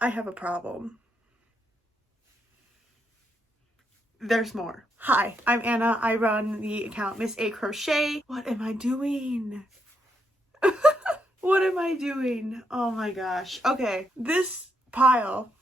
I have a problem. There's more. Hi, I'm Anna. I run the account Miss A Crochet. What am I doing? What am I doing? Oh my gosh. Okay, this pile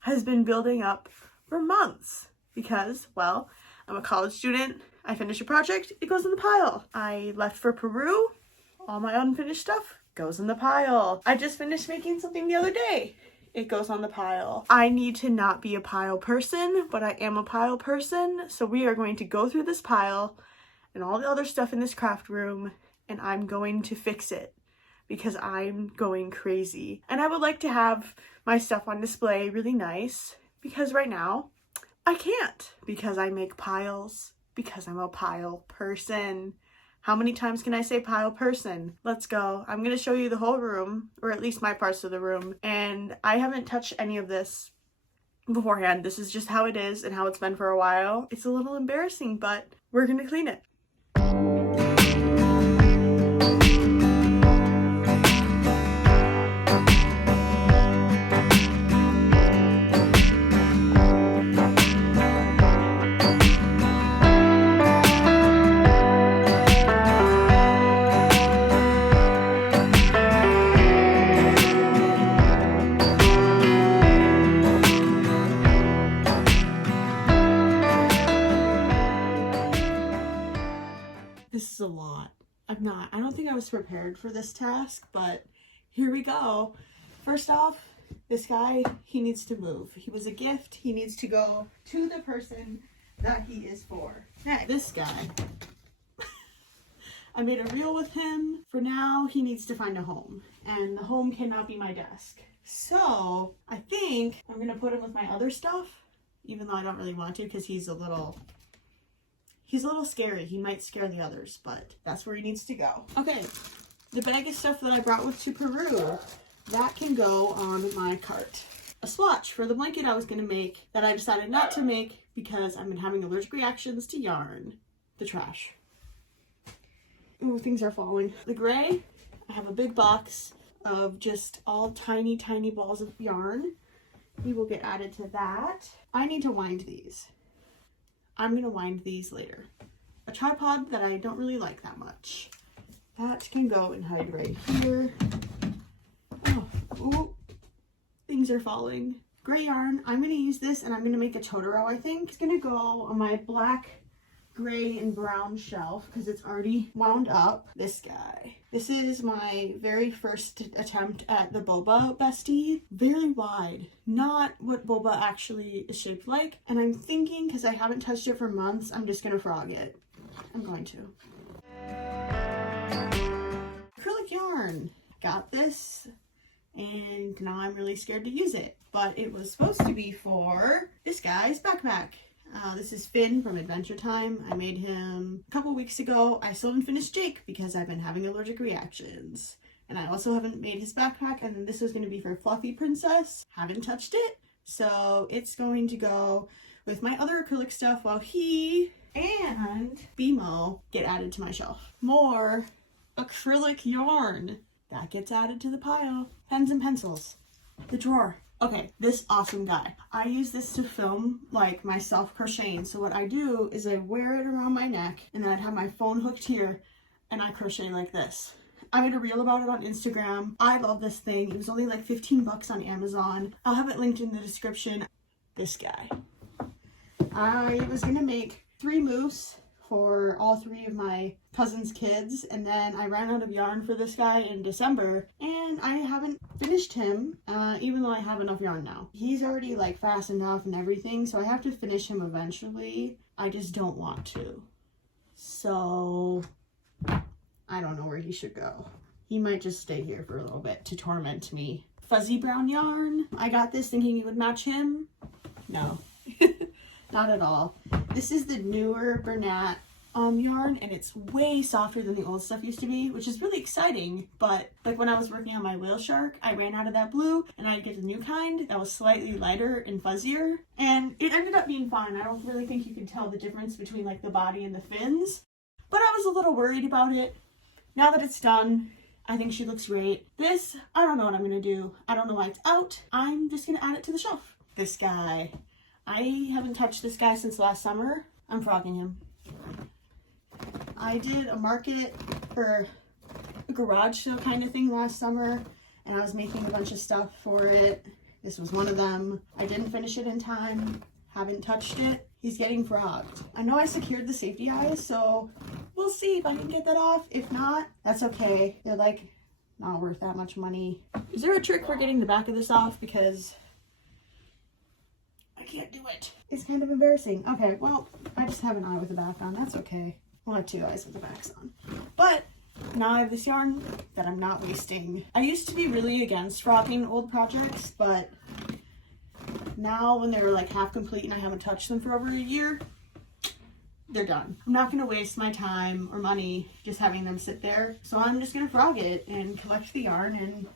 has been building up for months because, well, I'm a college student. I finish a project, it goes in the pile. I left for Peru. All my unfinished stuff goes in the pile. I just finished making something the other day. It goes on the pile. I need to not be a pile person, but I am a pile person. So we are going to go through this pile and all the other stuff in this craft room, and I'm going to fix it because I'm going crazy. And I would like to have my stuff on display really nice because right now I can't because I make piles because I'm a pile person. How many times can I say pile person? Let's go. I'm going to show you the whole room, or at least my parts of the room. And I haven't touched any of this beforehand. This is just how it is and how it's been for a while. It's a little embarrassing, but we're going to clean it. This is a lot. I don't think I was prepared for this task, but here we go. First off, this guy, he needs to move. He was a gift. He needs to go to the person that he is for. Next, this guy. I made a reel with him. For now, he needs to find a home, and the home cannot be my desk. So I think I'm gonna put him with my other stuff, even though I don't really want to because he's a little scary. He might scare the others, but that's where he needs to go. Okay, the bag of stuff that I brought with to Peru, that can go on my cart. A swatch for the blanket I was gonna make that I decided not to make because I've been having allergic reactions to yarn. The trash. Ooh, things are falling. The gray, I have a big box of just all tiny, tiny balls of yarn. We will get added to that. I need to wind these. I'm gonna wind these later. A tripod that I don't really like that much. That can go and hide right here. Oh, ooh, things are falling. Gray yarn, I'm gonna use this and I'm gonna make a Totoro, I think. It's gonna go on my black, gray, and brown shelf because it's already wound up. This guy. This is my very first attempt at the boba bestie. Very wide. Not what boba actually is shaped like. And I'm thinking, because I haven't touched it for months, I'm just gonna frog it. I'm going to. Acrylic yarn. Got this. And now I'm really scared to use it. But it was supposed to be for this guy's backpack. This is Finn from Adventure Time. I made him a couple weeks ago. I still haven't finished Jake because I've been having allergic reactions. And I also haven't made his backpack. And then this was going to be for Fluffy Princess. Haven't touched it. So it's going to go with my other acrylic stuff while he and BMO get added to my shelf. More acrylic yarn. That gets added to the pile. Pens and pencils. The drawer. Okay, this awesome guy. I use this to film like myself crocheting. So what I do is I wear it around my neck and then I'd have my phone hooked here and I crochet like this. I made a reel about it on Instagram. I love this thing. It was only like 15 bucks on Amazon. I'll have it linked in the description. This guy. I was gonna make 3 moose for all 3 of my cousin's kids, and then I ran out of yarn for this guy in December and I haven't finished him, even though I have enough yarn now. He's already like fast enough and everything, so I have to finish him eventually. I just don't want to. So I don't know where he should go. He might just stay here for a little bit to torment me. Fuzzy brown yarn. I got this thinking it would match him. No. Not at all. This is the newer Bernat yarn, and it's way softer than the old stuff used to be, which is really exciting. But like when I was working on my whale shark, I ran out of that blue and I'd get the new kind that was slightly lighter and fuzzier, and it ended up being fine. I don't really think you can tell the difference between like the body and the fins, but I was a little worried about it. Now that it's done, I think she looks great. This, I don't know what I'm gonna do. I don't know why it's out. I'm just gonna add it to the shelf. This guy, I haven't touched this guy since last summer. I'm frogging him. I did a market for a garage sale kind of thing last summer, and I was making a bunch of stuff for it. This was one of them. I didn't finish it in time, haven't touched it. He's getting frogged. I know I secured the safety eyes, so we'll see if I can get that off. If not, that's okay. They're like not worth that much money. Is there a trick for getting the back of this off? Because I can't do it. It's kind of embarrassing. Okay, well, I just have an eye with the back on. That's okay. I'll have 2 eyes with the backs on. But now I have this yarn that I'm not wasting. I used to be really against frogging old projects, but now when they're like half complete and I haven't touched them for over a year, they're done. I'm not gonna waste my time or money just having them sit there. So I'm just gonna frog it and collect the yarn and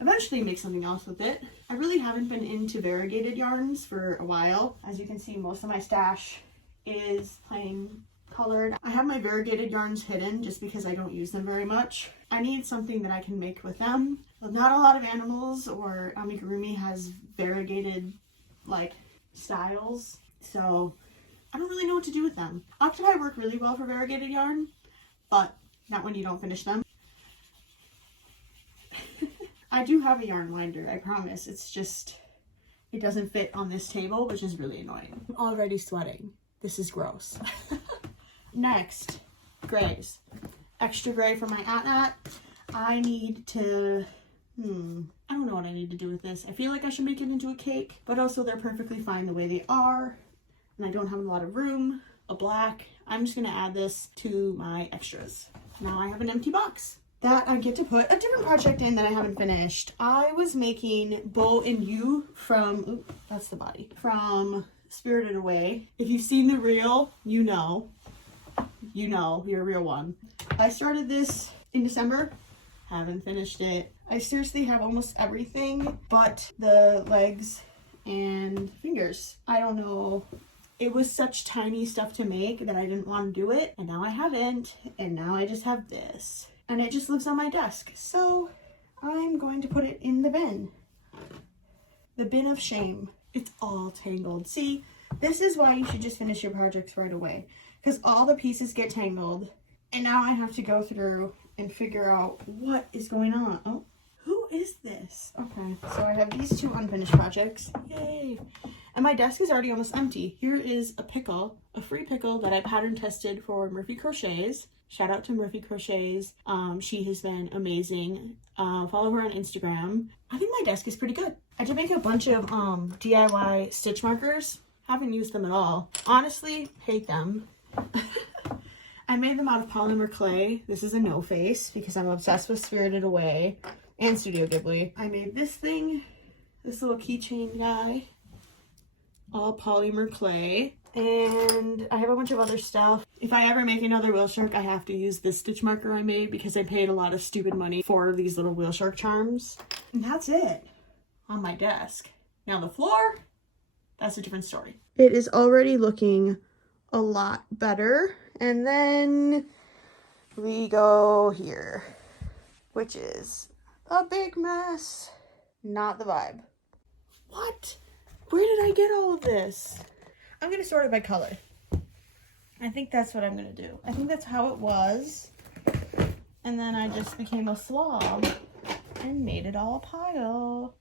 eventually make something else with it. I really haven't been into variegated yarns for a while. As you can see, most of my stash is plain colored. I have my variegated yarns hidden just because I don't use them very much. I need something that I can make with them. Well, not a lot of animals or amigurumi has variegated like styles, so I don't really know what to do with them. Octopi work really well for variegated yarn, but not when you don't finish them. I do have a yarn winder, I promise. It's just, it doesn't fit on this table, which is really annoying. I'm already sweating. This is gross. Next, grays. Extra gray for my at. I need to, I don't know what I need to do with this. I feel like I should make it into a cake, but also they're perfectly fine the way they are. And I don't have a lot of room. A black. I'm just gonna add this to my extras. Now I have an empty box that I get to put a different project in that I haven't finished. I was making Bow and You from, ooh, that's the body, from Spirited Away. If you've seen the reel, you know, you're a real one. I started this in December, haven't finished it. I seriously have almost everything but the legs and fingers. I don't know. It was such tiny stuff to make that I didn't want to do it, and now I haven't, and now I just have this. And it just lives on my desk. So I'm going to put it in the bin. The bin of shame. It's all tangled. See, this is why you should just finish your projects right away, because all the pieces get tangled, and now I have to go through and figure out what is going on. Oh, who is this? Okay, so I have these 2 unfinished projects. Yay! And my desk is already almost empty. Here is a pickle, a free pickle that I pattern tested for Murphy Crochets. Shout out to Murphy Crochets. She has been amazing. Follow her on Instagram. I think my desk is pretty good. I did make a bunch of DIY stitch markers. Haven't used them at all. Honestly, hate them. I made them out of polymer clay. This is a no face because I'm obsessed with Spirited Away and Studio Ghibli. I made this thing, this little keychain guy, all polymer clay. And I have a bunch of other stuff. If I ever make another wheel shark, I have to use this stitch marker I made because I paid a lot of stupid money for these little wheel shark charms. And that's it on my desk. Now the floor, that's a different story. It is already looking a lot better. And then we go here, which is a big mess. Not the vibe. What? Where did I get all of this? I'm going to sort it by color. I think that's what I'm going to do. I think that's how it was. And then I just became a slob and made it all a pile.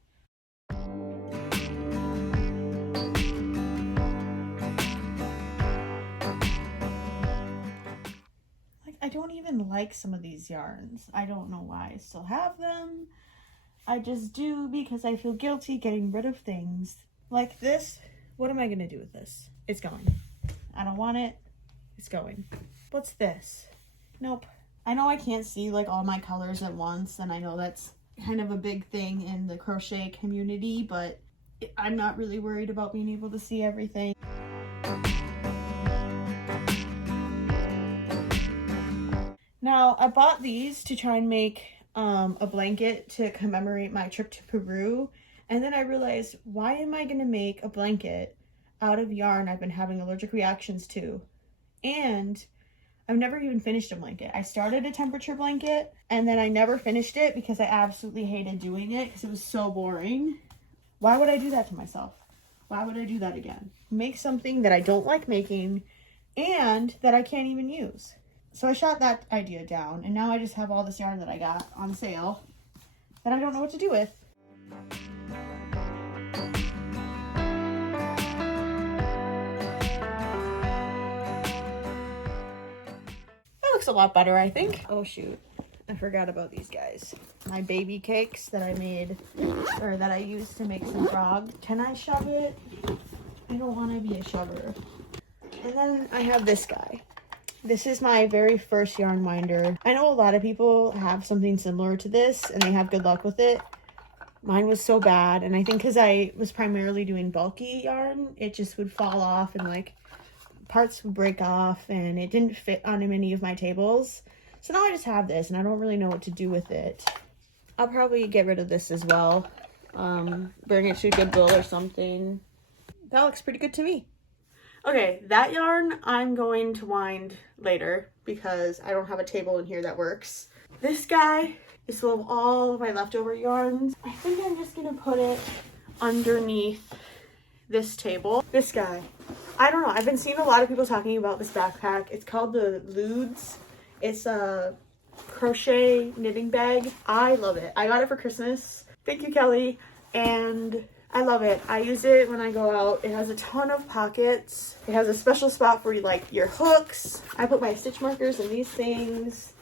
Like, I don't even like some of these yarns. I don't know why I still have them. I just do because I feel guilty getting rid of things. Like this. What am I going to do with this? It's going. I don't want it. It's going. What's this? Nope. I know I can't see like all my colors at once, and I know that's kind of a big thing in the crochet community, but I'm not really worried about being able to see everything. Now, I bought these to try and make a blanket to commemorate my trip to Peru. And then I realized, why am I going to make a blanket out of yarn I've been having allergic reactions to? And I've never even finished a blanket. I started a temperature blanket and then I never finished it because I absolutely hated doing it because it was so boring. Why would I do that to myself? Why would I do that again? Make something that I don't like making and that I can't even use. So I shot that idea down and now I just have all this yarn that I got on sale that I don't know what to do with. That looks a lot better, I think. Oh shoot, I forgot about these guys. My baby cakes that I made, or that I used to make some frogs. Can I shove it? I don't want to be a shover. And then I have this guy. This is my very first yarn winder. I know a lot of people have something similar to this and they have good luck with it. Mine was so bad, and I think because I was primarily doing bulky yarn, it just would fall off and like parts would break off and it didn't fit on many of my tables. So now I just have this and I don't really know what to do with it. I'll probably get rid of this as well. Bring it to Goodwill or something. That looks pretty good to me. Okay, that yarn I'm going to wind later because I don't have a table in here that works. This guy is full of all of my leftover yarns. I think I'm just gonna put it underneath this table. This guy, I don't know, I've been seeing a lot of people talking about this backpack. It's called the Leudes. It's a crochet knitting bag. I love it. I got it for Christmas. Thank you, Kelly. And I love it. I use it when I go out. It has a ton of pockets. It has a special spot for like your hooks. I put my stitch markers in these things.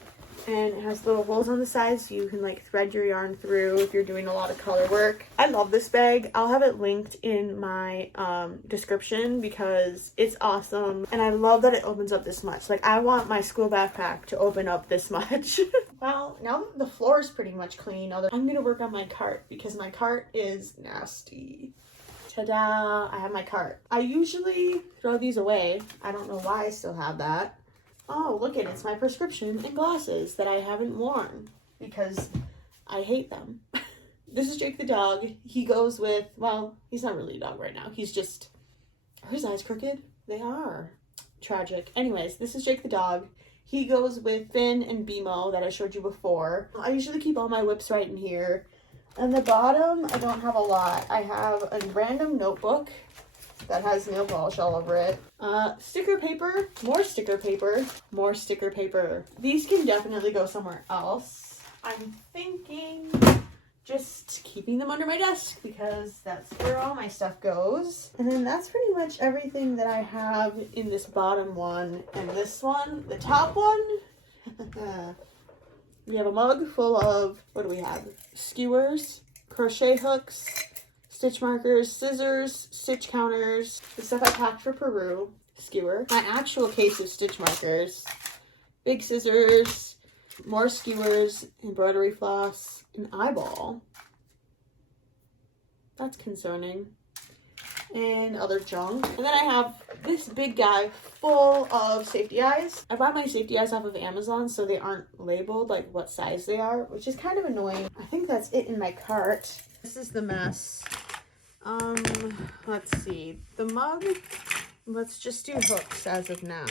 And it has little holes on the sides so you can like thread your yarn through if you're doing a lot of color work. I love this bag. I'll have it linked in my description because it's awesome. And I love that it opens up this much. Like I want my school backpack to open up this much. Well, now that the floor is pretty much clean, I'm gonna work on my cart because my cart is nasty. Ta-da! I have my cart. I usually throw these away. I don't know why I still have that. Oh, look at it. It's my prescription and glasses that I haven't worn because I hate them. This is Jake the dog. He goes with, well, he's not really a dog right now. He's just, are his eyes crooked? They are. Tragic. Anyways, this is Jake the dog. He goes with Finn and Bimo that I showed you before. I usually keep all my whips right in here. On the bottom, I don't have a lot. I have a random notebook that has nail polish all over it. Sticker paper, more sticker paper, more sticker paper. These can definitely go somewhere else. I'm thinking just keeping them under my desk because that's where all my stuff goes. And then that's pretty much everything that I have in this bottom one. And this one, the top one, we have a mug full of, what do we have? Skewers, crochet hooks, stitch markers, scissors, stitch counters, the stuff I packed for Peru, skewer, my actual case of stitch markers, big scissors, more skewers, embroidery floss, an eyeball. That's concerning. And other junk. And then I have this big guy full of safety eyes. I bought my safety eyes off of Amazon so they aren't labeled like what size they are, which is kind of annoying. I think that's it in my cart. This is the mess. Let's see. The mug, let's just do hooks as of now.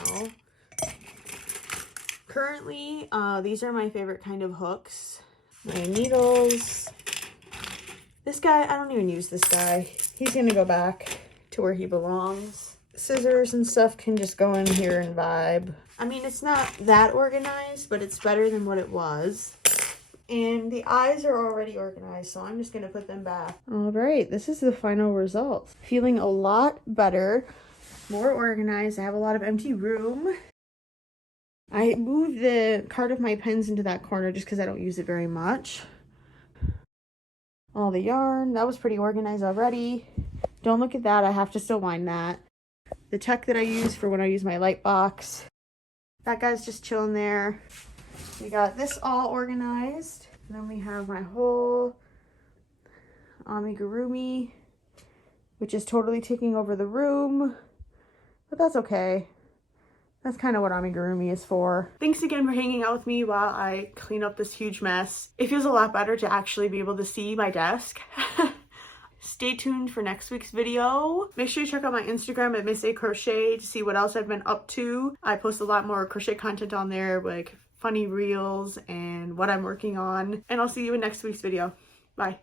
Currently, these are my favorite kind of hooks. My needles. This guy, I don't even use this guy. He's gonna go back to where he belongs. Scissors and stuff can just go in here and vibe. I mean, it's not that organized, but it's better than what it was. And the eyes are already organized, so I'm just gonna put them back. All right, this is the final result. Feeling a lot better, more organized. I have a lot of empty room. I moved the cart of my pens into that corner just because I don't use it very much. All the yarn, that was pretty organized already. Don't look at that, I have to still wind that. The tuck that I use for when I use my light box. That guy's just chilling there. We got this all organized. And then we have my whole amigurumi, which is totally taking over the room. But that's okay. That's kind of what amigurumi is for. Thanks again for hanging out with me while I clean up this huge mess. It feels a lot better to actually be able to see my desk. stay tuned for next week's video. Make sure you check out my Instagram at Miss A Crochet to see what else I've been up to. I post a lot more crochet content on there, like funny reels and what I'm working on. And I'll see you in next week's video. Bye.